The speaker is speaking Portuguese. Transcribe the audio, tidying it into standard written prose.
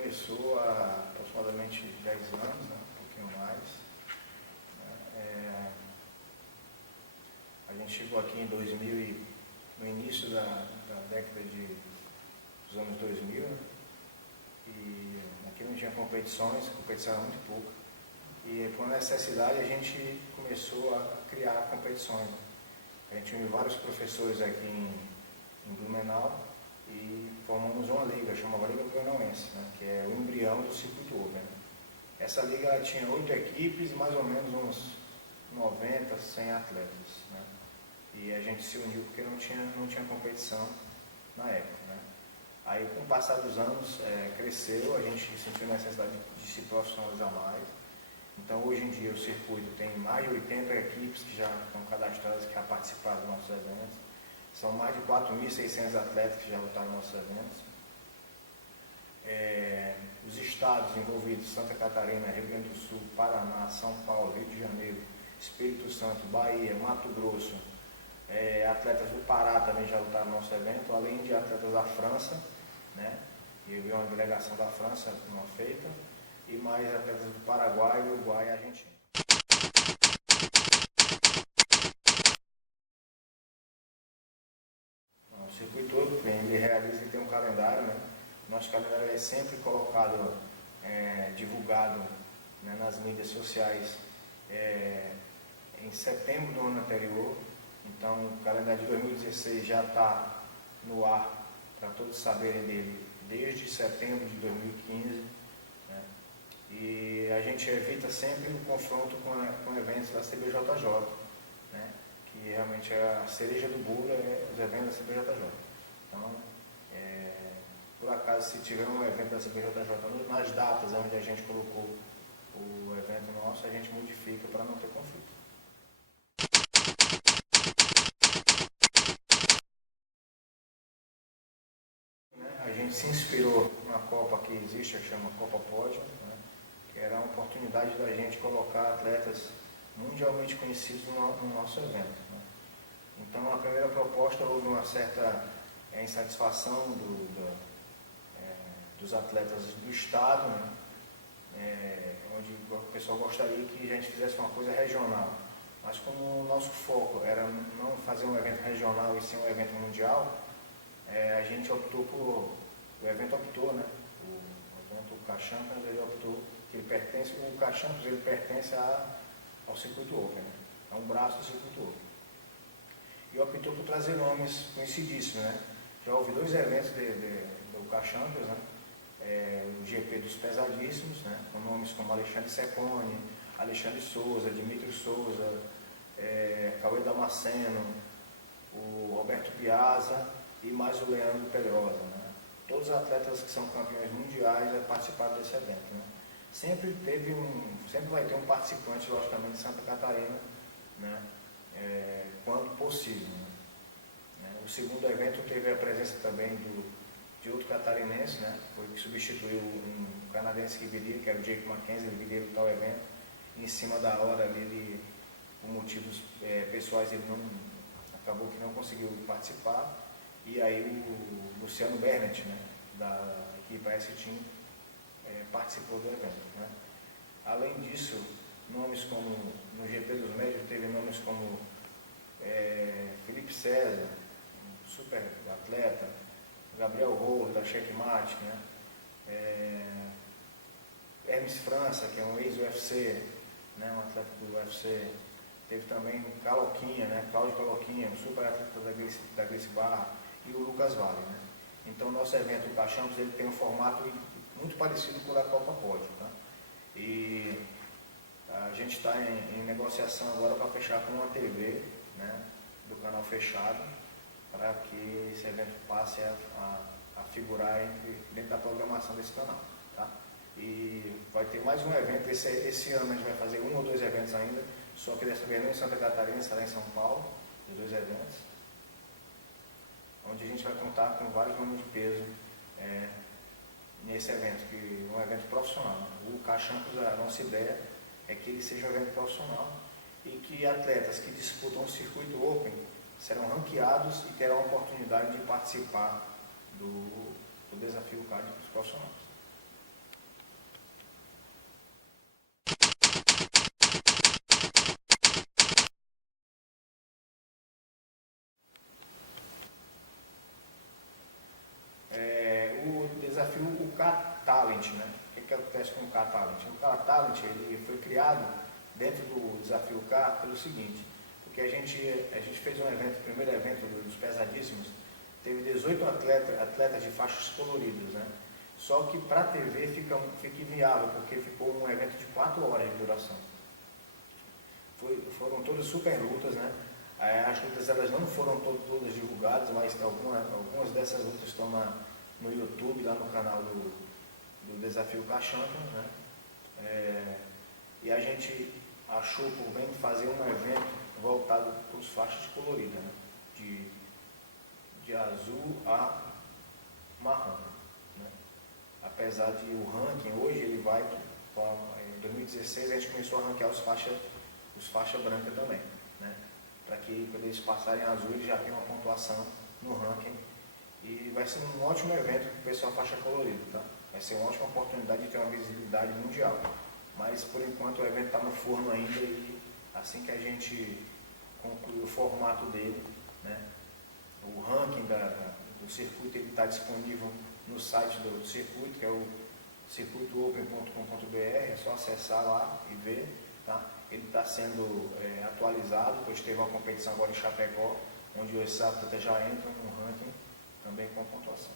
começou há aproximadamente 10 anos, né, um pouquinho mais. A gente chegou aqui em 2000, no início da década dos anos 2000, e aqui não tinha competições, a competição era muito pouca. E por necessidade a gente começou a criar competições. A gente uniu vários professores aqui em Blumenau e formamos uma liga, chamava Liga Blumenauense, né, que é o embrião do Circuito Open. Essa liga ela tinha 8 equipes, mais ou menos uns 90, 100 atletas, né? E a gente se uniu porque não tinha competição na época, né? Aí com o passar dos anos cresceu, a gente sentiu a necessidade de se profissionalizar mais. Então hoje em dia o circuito tem mais de 80 equipes que já estão cadastradas, que já participaram dos nossos eventos. São mais de 4.600 atletas que já lutaram nos nossos eventos. Os estados envolvidos, Santa Catarina, Rio Grande do Sul, Paraná, São Paulo, Rio de Janeiro, Espírito Santo, Bahia, Mato Grosso, atletas do Pará também já lutaram no nosso evento, além de atletas da França, né? E eu vi uma delegação da França, uma feita, e mais atletas do Paraguai, Uruguai e Argentina. O circuito todo ele realiza e tem um calendário, né? Nosso calendário é sempre colocado, divulgado, né, nas mídias sociais em setembro do ano anterior. Então o calendário de 2016 já está no ar para todos saberem dele desde setembro de 2015. Né? E a gente evita sempre o confronto com eventos da CBJJ, né? Que realmente é a cereja do bolo, os eventos da CBJJ. Então, por acaso, se tiver um evento da CBJJ nas datas onde a gente colocou o evento nosso, a gente modifica para não ter conflito. A gente se inspirou na Copa que existe, que chama Copa Pódio, né, que era uma oportunidade da gente colocar atletas mundialmente conhecidos no nosso evento. Né. Então, a primeira proposta houve uma certa insatisfação dos atletas do estado, né, onde o pessoal gostaria que a gente fizesse uma coisa regional. Mas como o nosso foco era não fazer um evento regional e sim um evento mundial, a gente optou o evento optou, né? O evento K-Champions, ele optou que ele pertence, o K-Champions ele pertence ao Circuito Open, né? É um braço do Circuito Open. E optou por trazer nomes conhecidíssimos, né? Já houve 2 eventos do K-Champions, né? O GP dos pesadíssimos, né? Com nomes como Alexandre Cecconi, Alexandre Souza, Dimitri Souza, Cauê Damasceno, o Roberto Piazza e mais o Leandro Pedrosa, né? Todos os atletas que são campeões mundiais já participaram desse evento, né? Sempre vai ter um participante, logicamente, de Santa Catarina, né? Quando possível, né? O segundo evento teve a presença também de outro catarinense, né? Foi que substituiu um canadense que viria, que era o Jake Mackenzie, ele viria para tal evento, e em cima da hora ali, por motivos pessoais, ele acabou que não conseguiu participar. E aí o Luciano Bernett, né, da equipe S-Team, participou do evento, né. Além disso, nomes como, no GP dos médios, teve nomes como Felipe César, um super atleta, Gabriel Rohr, da Checkmate, né, Hermes França, que é um ex-UFC, né, um atleta do UFC. Teve também Caloquinha, né, Cláudio Caloquinha, um super atleta da Gracie Barra, e o Lucas Vale, né. Então, nosso evento, o K-Champions, ele tem um formato muito parecido com o da Copa Pódio, tá? E a gente está em negociação agora para fechar com uma TV, né, do canal fechado, para que esse evento passe a figurar dentro da programação desse canal, tá? E vai ter mais um evento, esse ano a gente vai fazer 1 ou 2 eventos ainda, só que dessa vez não em Santa Catarina, estará em São Paulo, de 2 eventos, onde a gente vai contar com vários nomes de peso nesse evento, que é um evento profissional. O K-Champions, a nossa ideia é que ele seja um evento profissional e que atletas que disputam o Circuito Open serão ranqueados e terão a oportunidade de participar do desafio CAD dos profissionais. desafio o K-Talent, né? O que acontece com o K-Talent? O K-Talent ele foi criado dentro do desafio K pelo seguinte, porque a gente fez um evento, o primeiro evento dos pesadíssimos, teve 18 atletas de faixas coloridas, né? Só que para a TV fica inviável, porque ficou um evento de 4 horas de duração. Foram todas super lutas, né? As lutas elas não foram todas divulgadas, mas algumas dessas lutas estão no YouTube, lá no canal do Desafio K-Champion, né? E a gente achou por bem fazer um evento voltado para os faixas coloridas, né? De azul a marrom, né? Apesar de o ranking hoje ele vai, em 2016 a gente começou a ranquear os faixa branca também, né? Para que quando eles passarem azul eles já tenham uma pontuação no ranking e vai ser um ótimo evento para o pessoal faixa colorida, tá? Vai ser uma ótima oportunidade de ter uma visibilidade mundial, mas por enquanto o evento está no forno ainda e assim que a gente concluir o formato dele, né? O ranking do circuito está disponível no site do circuito, que é o circuitoopen.com.br, é só acessar lá e ver, tá? Ele está sendo atualizado, pois teve uma competição agora em Chapecó, onde os atletas já entram no ranking também com pontuação.